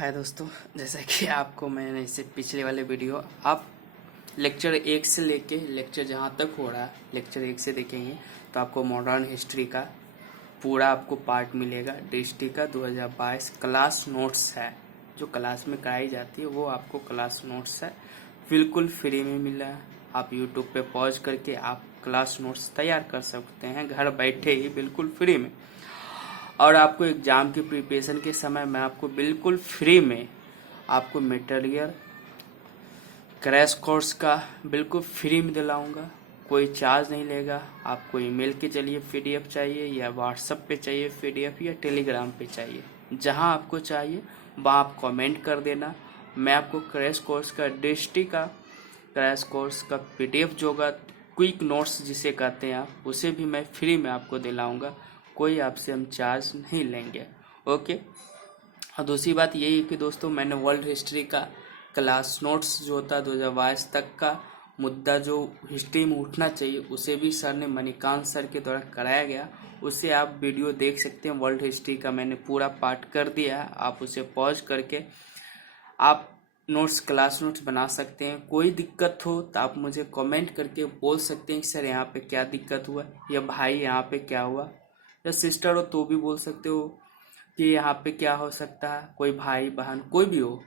हाय दोस्तों, जैसा कि आपको मैंने इससे पिछले वाले वीडियो आप लेक्चर 1 से लेके लेक्चर जहाँ तक हो रहा है लेक्चर 1 से देखेंगे तो आपको मॉडर्न हिस्ट्री का पूरा आपको पार्ट मिलेगा। डीएसटी का 2022 क्लास नोट्स है, जो क्लास में कराई जाती है वो आपको क्लास नोट्स है, बिल्कुल फ्री में मिल रहा है। आप यूट्यूब पे पॉज करके आप क्लास नोट्स तैयार कर सकते हैं घर बैठे ही बिल्कुल फ्री में। और आपको एग्ज़ाम की प्रिपरेशन के समय मैं आपको बिल्कुल फ्री में आपको मटेरियल क्रैश कोर्स का बिल्कुल फ्री में दिलाऊंगा, कोई चार्ज नहीं लेगा। आपको ईमेल के जरिए पीडीएफ चाहिए या व्हाट्सएप पे चाहिए पीडीएफ या टेलीग्राम पे चाहिए, जहां आपको चाहिए वहां आप कमेंट कर देना। मैं आपको क्रैश कोर्स का डीएसटी का क्रैश कोर्स का पीडीएफ जो होगा, क्विक नोट्स जिसे कहते हैं आप, उसे भी मैं फ्री में आपको दिलाऊंगा। कोई आपसे हम चार्ज नहीं लेंगे। ओके। और दूसरी बात यही है कि दोस्तों, मैंने वर्ल्ड हिस्ट्री का क्लास नोट्स जो होता है 2022 तक का मुद्दा जो हिस्ट्री में उठना चाहिए, उसे भी सर ने मणिकांत सर के द्वारा कराया गया। उसे आप वीडियो देख सकते हैं। वर्ल्ड हिस्ट्री का मैंने पूरा पार्ट कर दिया है, आप उसे पॉज करके आप नोट्स क्लास नोट्स बना सकते हैं। कोई दिक्कत हो तो आप मुझे कमेंट करके बोल सकते हैं कि सर यहाँ पे क्या दिक्कत हुआ, या भाई यहाँ पे क्या हुआ, या सिस्टर हो तो भी बोल सकते हो कि यहाँ पे क्या हो सकता है। कोई भाई बहन कोई भी हो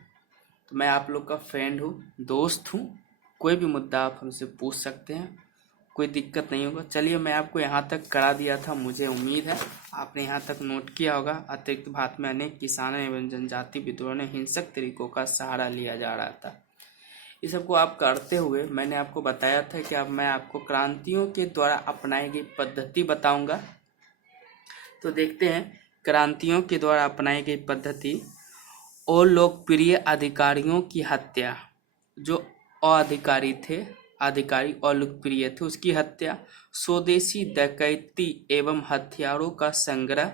तो मैं आप लोग का फ्रेंड हूँ, दोस्त हूँ। कोई भी मुद्दा आप हमसे पूछ सकते हैं, कोई दिक्कत नहीं होगा। चलिए, मैं आपको यहाँ तक करा दिया था, मुझे उम्मीद है आपने यहाँ तक नोट किया होगा। अतिरिक्त भारत में अनेक किसानों एवं जनजाति विद्रोह ने हिंसक तरीकों का सहारा लिया जा रहा था। इस सबको आप करते हुए मैंने आपको बताया था कि अब मैं आपको क्रांतियों के द्वारा अपनाई गई पद्धति बताऊंगा। तो देखते हैं क्रांतियों के द्वारा अपनाई गई पद्धति। और लोकप्रिय अधिकारियों की हत्या, जो अधिकारी थे, अधिकारी और लोकप्रिय थे, उसकी हत्या, स्वदेशी डकैती एवं हथियारों का संग्रह,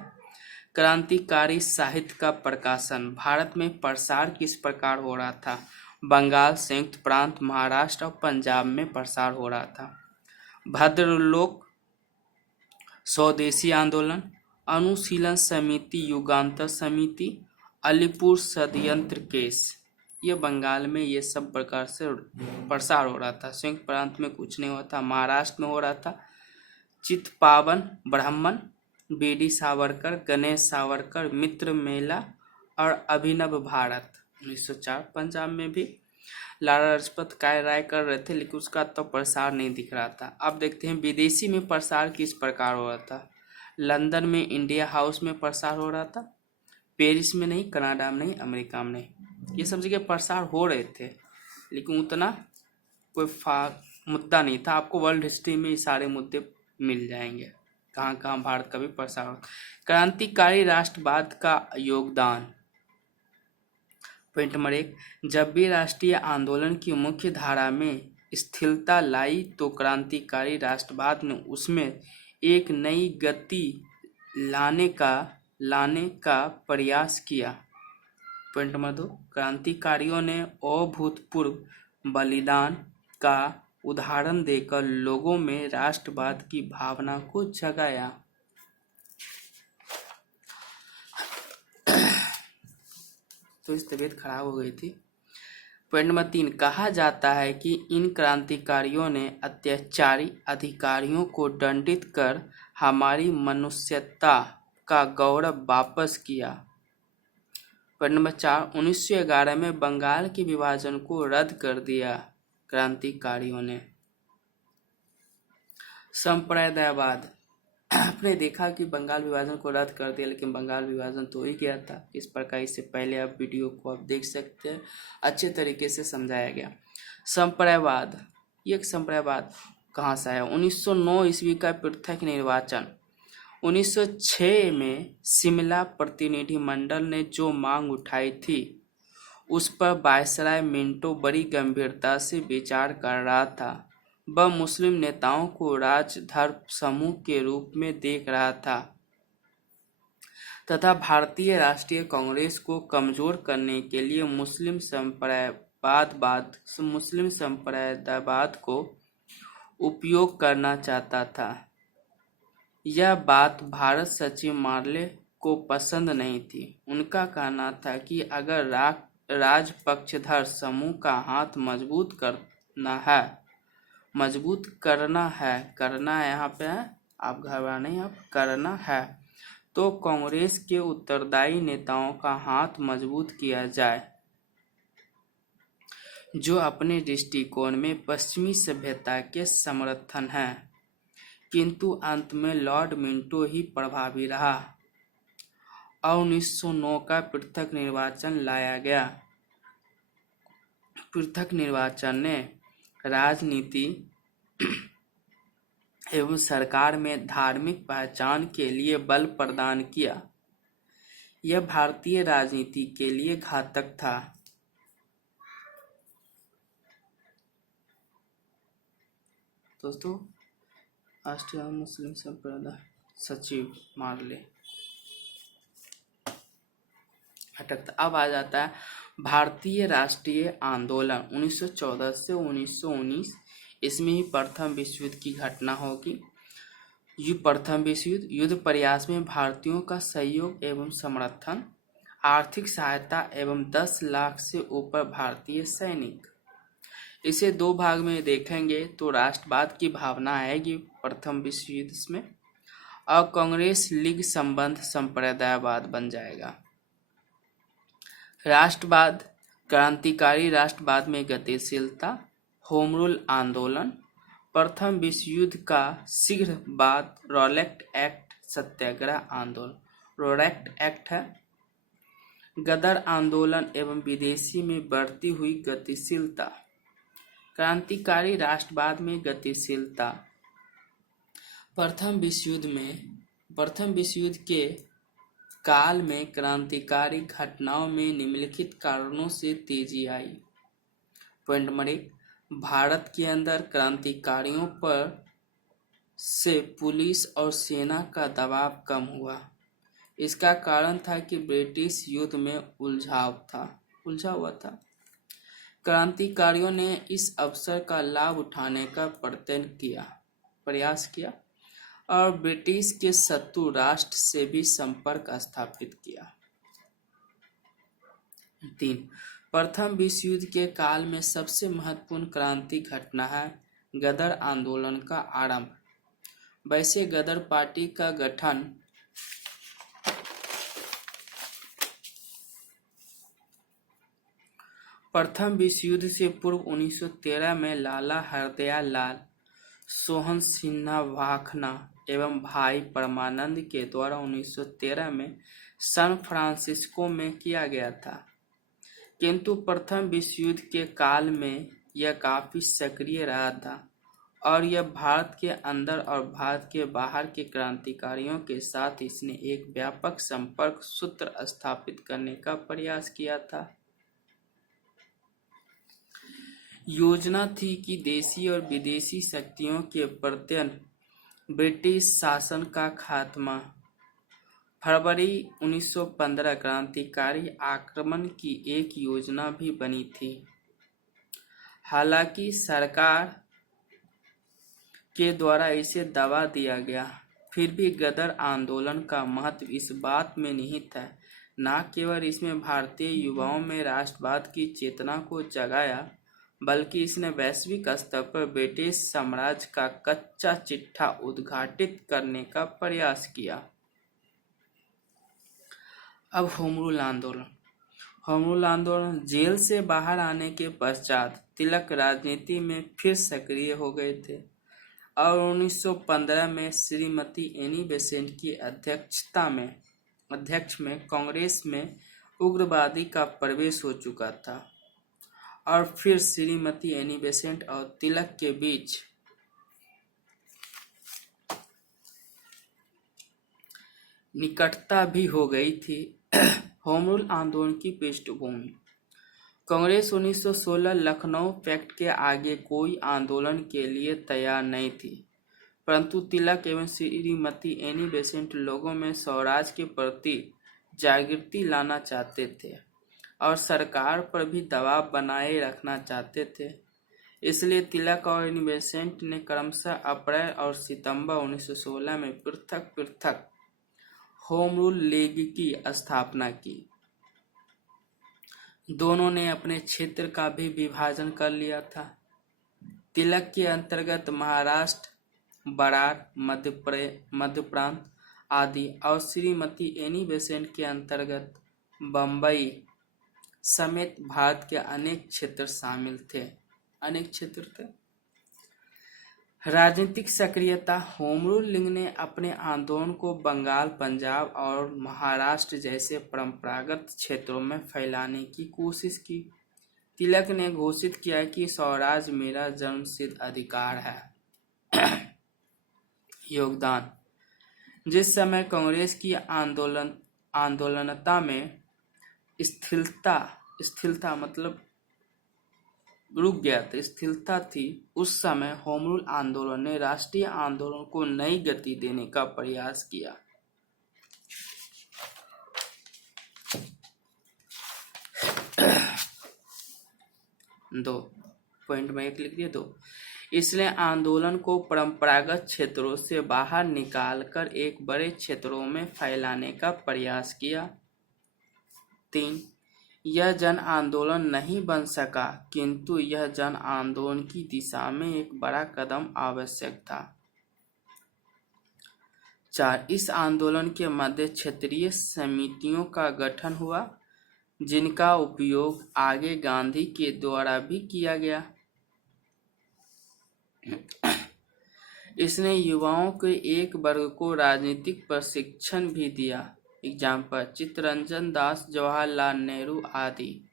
क्रांतिकारी साहित्य का प्रकाशन। भारत में प्रसार किस प्रकार हो रहा था? बंगाल, संयुक्त प्रांत, महाराष्ट्र और पंजाब में प्रसार हो रहा था। भद्रलोक, स्वदेशी आंदोलन, अनुशीलन समिति, युगांतर समिति, अलीपुर षड्यंत्र केस, ये बंगाल में ये सब प्रकार से प्रसार हो रहा था। संयुक्त प्रांत में कुछ नहीं हुआ था। महाराष्ट्र में हो रहा था चित्पावन ब्राह्मण, बीडी सावरकर, गणेश सावरकर, मित्र मेला और अभिनव भारत 1904। पंजाब में भी लाला लाजपत राय कर रहे थे, लेकिन उसका तो प्रसार नहीं दिख रहा था। अब देखते हैं विदेशी में प्रसार किस प्रकार हो रहा था। लंदन में इंडिया हाउस में प्रसार हो रहा था, पेरिस में नहीं, कनाडा में नहीं, अमेरिका में नहीं। ये सब जगह प्रसार हो रहे थे, लेकिन उतना कोई मुद्दा नहीं था। आपको वर्ल्ड हिस्ट्री में ये सारे मुद्दे मिल जाएंगे, कहाँ कहाँ भारत का भी प्रसार हो। क्रांतिकारी राष्ट्रवाद का योगदान। पॉइंट नंबर 1, जब भी राष्ट्रीय आंदोलन की मुख्य धारा में स्थिरता लाई तो क्रांतिकारी राष्ट्रवाद ने उसमें एक नई गति लाने का प्रयास किया। पॉइंट नंबर 2, क्रांतिकारियों ने अभूतपूर्व बलिदान का उदाहरण देकर लोगों में राष्ट्रवाद की भावना को जगाया। तो इस तबीयत खराब हो गई थी। पॉइंट नंबर 3, कहा जाता है कि इन क्रांतिकारियों ने अत्याचारी अधिकारियों को दंडित कर हमारी मनुष्यता का गौरव वापस किया। पॉइंट नंबर 4, 1911 में बंगाल के विभाजन को रद्द कर दिया क्रांतिकारियों ने। संप्रदायवाद। आपने देखा कि बंगाल विभाजन को रद्द कर दिया, लेकिन बंगाल विभाजन तो ही गया था। इस प्रकार इससे पहले आप वीडियो को आप देख सकते हैं, अच्छे तरीके से समझाया गया। संप्रदायवाद, ये संप्रदायवाद कहाँ से आया? 1909 ईस्वी का पृथक निर्वाचन। 1906 में शिमला प्रतिनिधि मंडल ने जो मांग उठाई थी उस पर वायसराय मिंटो बड़ी गंभीरता से विचार कर रहा था। वह मुस्लिम नेताओं को राजधर्म समूह के रूप में देख रहा था तथा भारतीय राष्ट्रीय कांग्रेस को कमजोर करने के लिए मुस्लिम संप्रदायवाद को उपयोग करना चाहता था। यह बात भारत सचिव मार्ले को पसंद नहीं थी। उनका कहना था कि अगर राजपक्षधर समूह का हाथ करना है यहाँ पे है, आप घबरा नहीं, आप करना है तो कांग्रेस के उत्तरदायी नेताओं का हाथ मजबूत किया जाए, जो अपने दृष्टिकोण में पश्चिमी सभ्यता के समर्थन है। किंतु अंत में लॉर्ड मिंटो ही प्रभावी रहा और 1909 का पृथक निर्वाचन लाया गया। पृथक निर्वाचन ने राजनीति एवं सरकार में धार्मिक पहचान के लिए बल प्रदान किया। यह भारतीय राजनीति के लिए घातक था। दोस्तों, राष्ट्रीय मुस्लिम संप्रदाय सचिव मार ले अटकता। अब आ जाता है भारतीय राष्ट्रीय आंदोलन 1914 से 1919। इसमें ही प्रथम विश्व युद्ध की घटना होगी। प्रथम विश्व युद्ध प्रयास में भारतीयों का सहयोग एवं समर्थन, आर्थिक सहायता एवं 10 लाख से ऊपर भारतीय सैनिक। इसे दो भाग में देखेंगे तो राष्ट्रवाद की भावना आएगी प्रथम विश्व युद्ध में, और कांग्रेस लीग संबंध संप्रदायवाद बन जाएगा। राष्ट्रवाद, क्रांतिकारी राष्ट्रवाद में गतिशीलता, होम रूल आंदोलन, प्रथम विश्व युद्ध का शीघ्र बाद रॉलेट एक्ट सत्याग्रह आंदोलन। रॉलेट एक्ट है गदर आंदोलन एवं विदेशी में बढ़ती हुई गतिशीलता। क्रांतिकारी राष्ट्रवाद में गतिशीलता। प्रथम विश्व युद्ध के काल में क्रांतिकारी घटनाओं में निम्नलिखित कारणों से तेजी आई। पॉइंट नंबर 1, भारत के अंदर क्रांतिकारियों पर से पुलिस और सेना का दबाव कम हुआ। इसका कारण था कि ब्रिटिश युद्ध में उलझा हुआ था। क्रांतिकारियों ने इस अवसर का लाभ उठाने का प्रयास किया और ब्रिटिश के शत्रु राष्ट्र से भी संपर्क स्थापित किया। 3, प्रथम विश्व युद्ध के काल में सबसे महत्वपूर्ण क्रांति घटना है गदर आंदोलन का आरंभ। वैसे गदर पार्टी का गठन प्रथम विश्व युद्ध से पूर्व 1913 में लाला हरदयाल सोहन सिन्हा भाखना एवं भाई परमानंद के द्वारा 1913 में सैन फ्रांसिस्को में किया गया था। किंतु प्रथम विश्व युद्ध के काल में यह काफी सक्रिय रहा था और यह भारत के अंदर और भारत के बाहर के क्रांतिकारियों के साथ इसने एक व्यापक संपर्क सूत्र स्थापित करने का प्रयास किया था। योजना थी कि देशी और विदेशी शक्तियों के प्रत्यन ब्रिटिश शासन का खात्मा। फरवरी 1915 क्रांतिकारी आक्रमण की एक योजना भी बनी थी। हालांकि सरकार के द्वारा इसे दबा दिया गया, फिर भी गदर आंदोलन का महत्व इस बात में निहित है, न केवल इसमें भारतीय युवाओं में राष्ट्रवाद की चेतना को जगाया, बल्कि इसने वैश्विक स्तर पर ब्रिटिश साम्राज्य का कच्चा चिट्ठा उद्घाटित करने का प्रयास किया। अब होम रूल आंदोलन जेल से बाहर आने के पश्चात तिलक राजनीति में फिर सक्रिय हो गए थे और 1915 में श्रीमती एनी बेसेंट की अध्यक्ष में कांग्रेस में उग्रवादी का प्रवेश हो चुका था और फिर श्रीमती एनी बेसेंट और तिलक के बीच निकटता भी हो गई थी। होम रूल आंदोलन की पृष्ठभूमि। कांग्रेस 1916 लखनऊ पैक्ट के आगे कोई आंदोलन के लिए तैयार नहीं थी, परंतु तिलक एवं श्रीमती एनी बेसेंट लोगों में स्वराज के प्रति जागृति लाना चाहते थे और सरकार पर भी दबाव बनाए रखना चाहते थे। इसलिए तिलक और एनी बेसेंट ने क्रमशः अप्रैल और सितंबर 1916 में पृथक होम रूल लीग की स्थापना की। दोनों ने अपने क्षेत्र का भी विभाजन कर लिया था। तिलक के अंतर्गत महाराष्ट्र, बरार, मध्य प्रांत आदि और श्रीमती एनी बेसेंट के अंतर्गत बम्बई समेत भारत के अनेक क्षेत्र शामिल थे। अनेक क्षेत्र थे। राजनीतिक सक्रियता। होम रूल लीग ने अपने आंदोलन को बंगाल, पंजाब और महाराष्ट्र जैसे परंपरागत क्षेत्रों में फैलाने की कोशिश की। तिलक ने घोषित किया कि स्वराज मेरा जन्मसिद्ध अधिकार है। योगदान। जिस समय कांग्रेस की आंदोलनता में स्थिरता मतलब रुक गया था, स्थिरता थी, उस समय होम रूल आंदोलन ने राष्ट्रीय आंदोलन को नई गति देने का प्रयास किया। दो पॉइंट में एक लिख दिया। दो, इसलिए आंदोलन को परंपरागत क्षेत्रों से बाहर निकालकर एक बड़े क्षेत्रों में फैलाने का प्रयास किया। 3, यह जन आंदोलन नहीं बन सका, किंतु यह जन आंदोलन की दिशा में एक बड़ा कदम आवश्यक था। 4, इस आंदोलन के मध्य क्षेत्रीय समितियों का गठन हुआ, जिनका उपयोग आगे गांधी के द्वारा भी किया गया। इसने युवाओं के एक वर्ग को राजनीतिक प्रशिक्षण भी दिया। एग्जाम्पल चित्तरंजन दास, जवाहरलाल नेहरू आदि।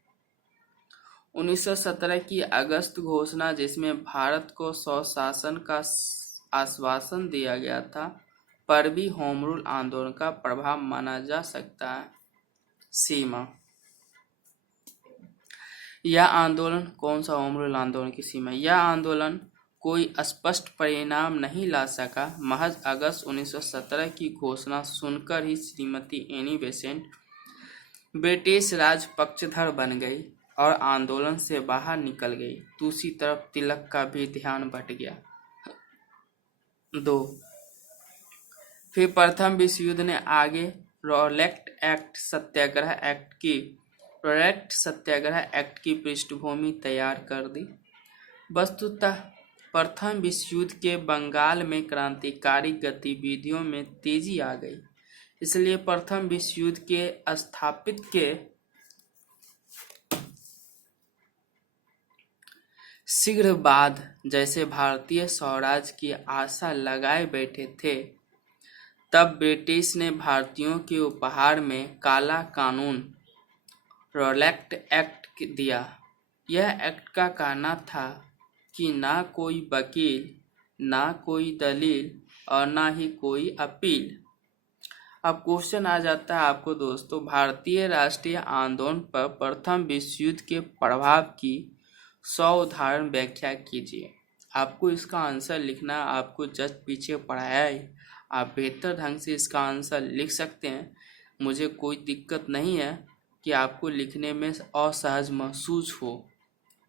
1917 की अगस्त घोषणा, जिसमें भारत को स्वशासन का आश्वासन दिया गया था, पर भी होम रूल आंदोलन का प्रभाव माना जा सकता है। सीमा। यह आंदोलन कौन सा होम रूल आंदोलन की सीमा? यह आंदोलन कोई स्पष्ट परिणाम नहीं ला सका। महज अगस्त 1917 की घोषणा सुनकर ही श्रीमती एनी बेसेंट ब्रिटिश राज पक्षधर बन गई और आंदोलन से बाहर निकल गई। दूसरी तरफ तिलक का भी ध्यान भट गया। 2, फिर प्रथम विश्व युद्ध ने आगे रॉलेट एक्ट सत्याग्रह एक्ट की पृष्ठभूमि तैयार कर दी। वस्तुतः प्रथम विश्व युद्ध के बंगाल में क्रांतिकारी गतिविधियों में तेजी आ गई, इसलिए प्रथम विश्व युद्ध के स्थापित के शीघ्र बाद जैसे भारतीय स्वराज की आशा लगाए बैठे थे, तब ब्रिटिश ने भारतीयों के उपहार में काला कानून रॉलेट एक्ट दिया। यह एक्ट का कहना था कि ना कोई वकील, ना कोई दलील और ना ही कोई अपील। अब क्वेश्चन आ जाता है आपको दोस्तों, भारतीय राष्ट्रीय आंदोलन पर प्रथम विश्व युद्ध के प्रभाव की 100 उदाहरण व्याख्या कीजिए। आपको इसका आंसर लिखना, आपको जस्ट पीछे पढ़ाया है, आप बेहतर ढंग से इसका आंसर लिख सकते हैं। मुझे कोई दिक्कत नहीं है कि आपको लिखने में असहज महसूस हो।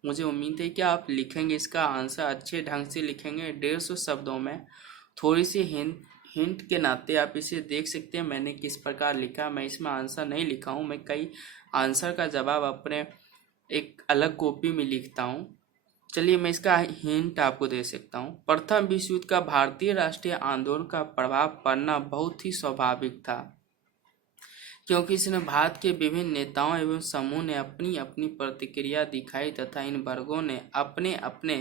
मुझे उम्मीद है कि आप लिखेंगे, इसका आंसर अच्छे ढंग से लिखेंगे। 150 शब्दों में थोड़ी सी हिंट के नाते आप इसे देख सकते हैं मैंने किस प्रकार लिखा। मैं इसमें आंसर नहीं लिखा हूँ, मैं कई आंसर का जवाब अपने एक अलग कॉपी में लिखता हूँ। चलिए मैं इसका हिंट आपको दे सकता हूँ। प्रथम विश्व युद्ध का भारतीय राष्ट्रीय आंदोलन का प्रभाव पड़ना बहुत ही स्वाभाविक था, क्योंकि इसने भारत के विभिन्न नेताओं एवं समूह ने अपनी अपनी प्रतिक्रिया दिखाई तथा इन वर्गों ने अपने अपने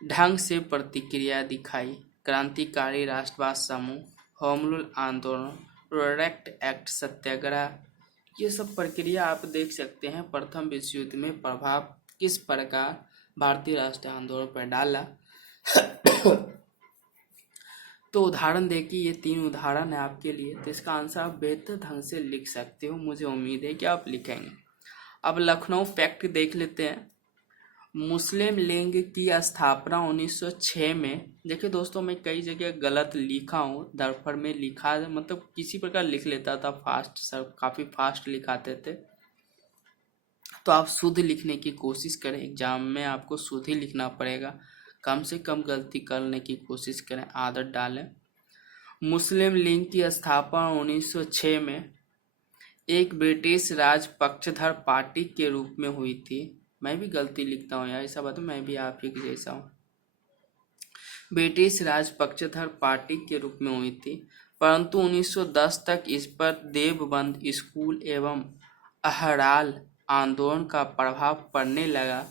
ढंग से प्रतिक्रिया दिखाई। क्रांतिकारी राष्ट्रवाद समूह, होम रूल आंदोलन, रॉलेट एक्ट सत्याग्रह, ये सब प्रक्रिया आप देख सकते हैं प्रथम विश्व युद्ध में प्रभाव किस प्रकार भारतीय राष्ट्रीय आंदोलन पर डाला। तो उदाहरण देखिए, ये 3 उदाहरण है आपके लिए, तो इसका आंसर आप बेहतर ढंग से लिख सकते हो। मुझे उम्मीद है कि आप लिखेंगे। अब लखनऊ फैक्ट देख लेते हैं। मुस्लिम लीग की स्थापना 1906 में। देखिए दोस्तों, मैं कई जगह गलत लिखा हूँ, दरफर में लिखा मतलब किसी प्रकार लिख लेता था फास्ट, सर काफ़ी फास्ट लिखाते थे, तो आप शुद्ध लिखने की कोशिश करें। एग्जाम में आपको शुद्ध ही लिखना पड़ेगा, कम से कम गलती करने की कोशिश करें, आदत डालें। मुस्लिम लीग की स्थापना 1906 में एक ब्रिटिश राज पक्षधर पार्टी के रूप में हुई थी। मैं भी गलती लिखता हूँ यार, ऐसा बात मैं भी आप ही के जैसा हूँ। ब्रिटिश राज पक्षधर पार्टी के रूप में हुई थी, परंतु 1910 तक इस पर देवबंद स्कूल एवं अहराल आंदोलन का प्रभाव पड़ने लगा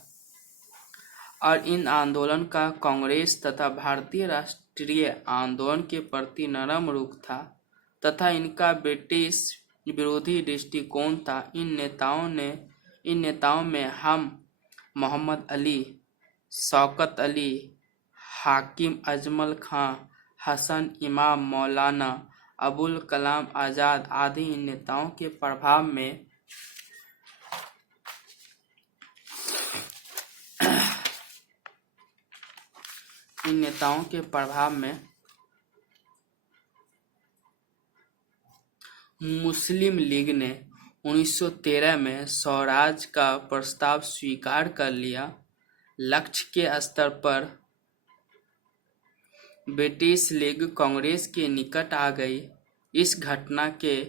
और इन आंदोलन का कांग्रेस तथा भारतीय राष्ट्रीय आंदोलन के प्रति नरम रुख था तथा इनका ब्रिटिश विरोधी दृष्टिकोण था। इन नेताओं में हम मोहम्मद अली, शौकत अली, हाकिम अजमल खां, हसन इमाम, मौलाना अबुल कलाम आजाद आदि इन नेताओं के प्रभाव में मुस्लिम लीग ने 1913 में स्वराज का प्रस्ताव स्वीकार कर लिया। लक्ष्य के स्तर पर ब्रिटिश लीग कांग्रेस के निकट आ गई। इस घटना के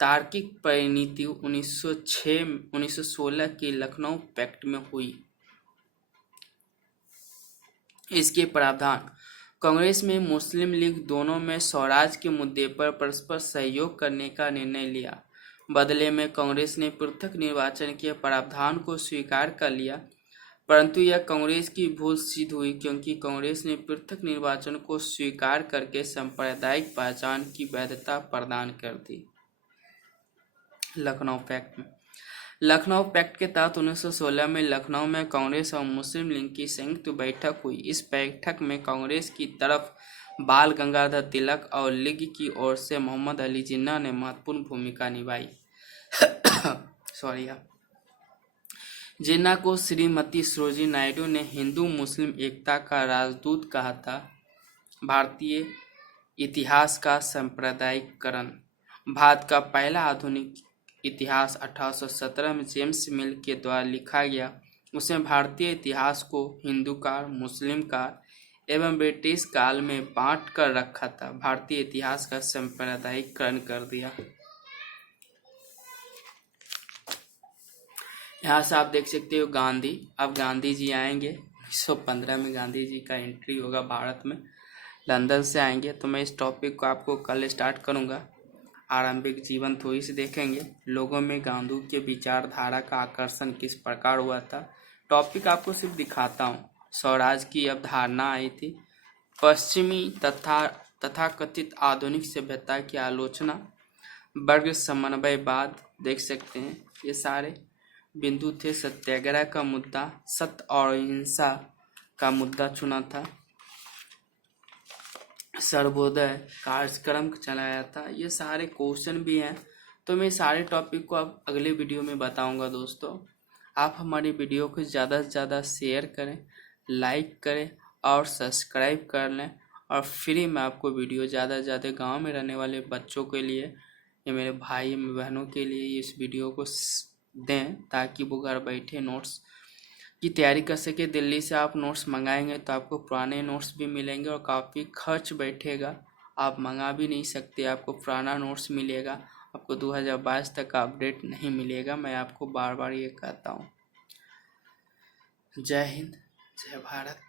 तार्किक परिणति 1916 की लखनऊ पैक्ट में हुई। इसके प्रावधान कांग्रेस में मुस्लिम लीग दोनों में स्वराज के मुद्दे पर परस्पर सहयोग करने का निर्णय लिया। बदले में कांग्रेस ने पृथक निर्वाचन के प्रावधान को स्वीकार कर लिया, परंतु यह कांग्रेस की भूल सिद्ध हुई, क्योंकि कांग्रेस ने पृथक निर्वाचन को स्वीकार करके सांप्रदायिक पहचान की वैधता प्रदान कर दी। लखनऊ पैक्ट के तहत 1916 में लखनऊ में कांग्रेस और मुस्लिम लीग की संयुक्त बैठक हुई। इस बैठक में कांग्रेस की तरफ बाल गंगाधर तिलक और लीग की ओर से मोहम्मद अली जिन्ना ने महत्वपूर्ण भूमिका निभाई। जिन्ना को श्रीमती सरोजिनी नायडू ने हिंदू मुस्लिम एकता का राजदूत कहा था। भारतीय इतिहास का सांप्रदायिकरण। भारत का पहला आधुनिक इतिहास 1817 में जेम्स मिल के द्वारा लिखा गया। उसने भारतीय इतिहास को हिंदू काल, मुस्लिम काल एवं ब्रिटिश काल में बांट कर रखा था। भारतीय इतिहास का सांप्रदायिकरण कर दिया। यहाँ से आप देख सकते हो गांधी। अब गांधी जी आएंगे 1915 में गांधी जी का एंट्री होगा भारत में, लंदन से आएंगे। तो मैं इस टॉपिक को आपको कल स्टार्ट करूँगा। आरंभिक जीवन थोड़ी सी देखेंगे, लोगों में गांधी के विचारधारा का आकर्षण किस प्रकार हुआ था। टॉपिक आपको सिर्फ दिखाता हूँ। स्वराज की अवधारणा आई थी। पश्चिमी तथाकथित आधुनिक सभ्यता की आलोचना, वर्ग समन्वयवाद, देख सकते हैं ये सारे बिंदु थे। सत्याग्रह का मुद्दा, सत्य और अहिंसा का मुद्दा चुना था। सर्वोदय कार्यक्रम चलाया था। ये सारे क्वेश्चन भी हैं, तो मैं सारे टॉपिक को अब अगले वीडियो में बताऊंगा। दोस्तों, आप हमारी वीडियो को ज़्यादा से ज़्यादा शेयर करें, लाइक करें और सब्सक्राइब कर लें। और फ्री में आपको वीडियो ज़्यादा से ज़्यादा गाँव में रहने वाले बच्चों के लिए या मेरे भाई बहनों के लिए इस वीडियो को दें, ताकि वो घर बैठे नोट्स की तैयारी कर सके। दिल्ली से आप नोट्स मंगाएंगे तो आपको पुराने नोट्स भी मिलेंगे और काफ़ी खर्च बैठेगा। आप मंगा भी नहीं सकते, आपको पुराना नोट्स मिलेगा, आपको 2022 तक का अपडेट नहीं मिलेगा। मैं आपको बार बार ये कहता हूँ। जय हिंद, जय भारत।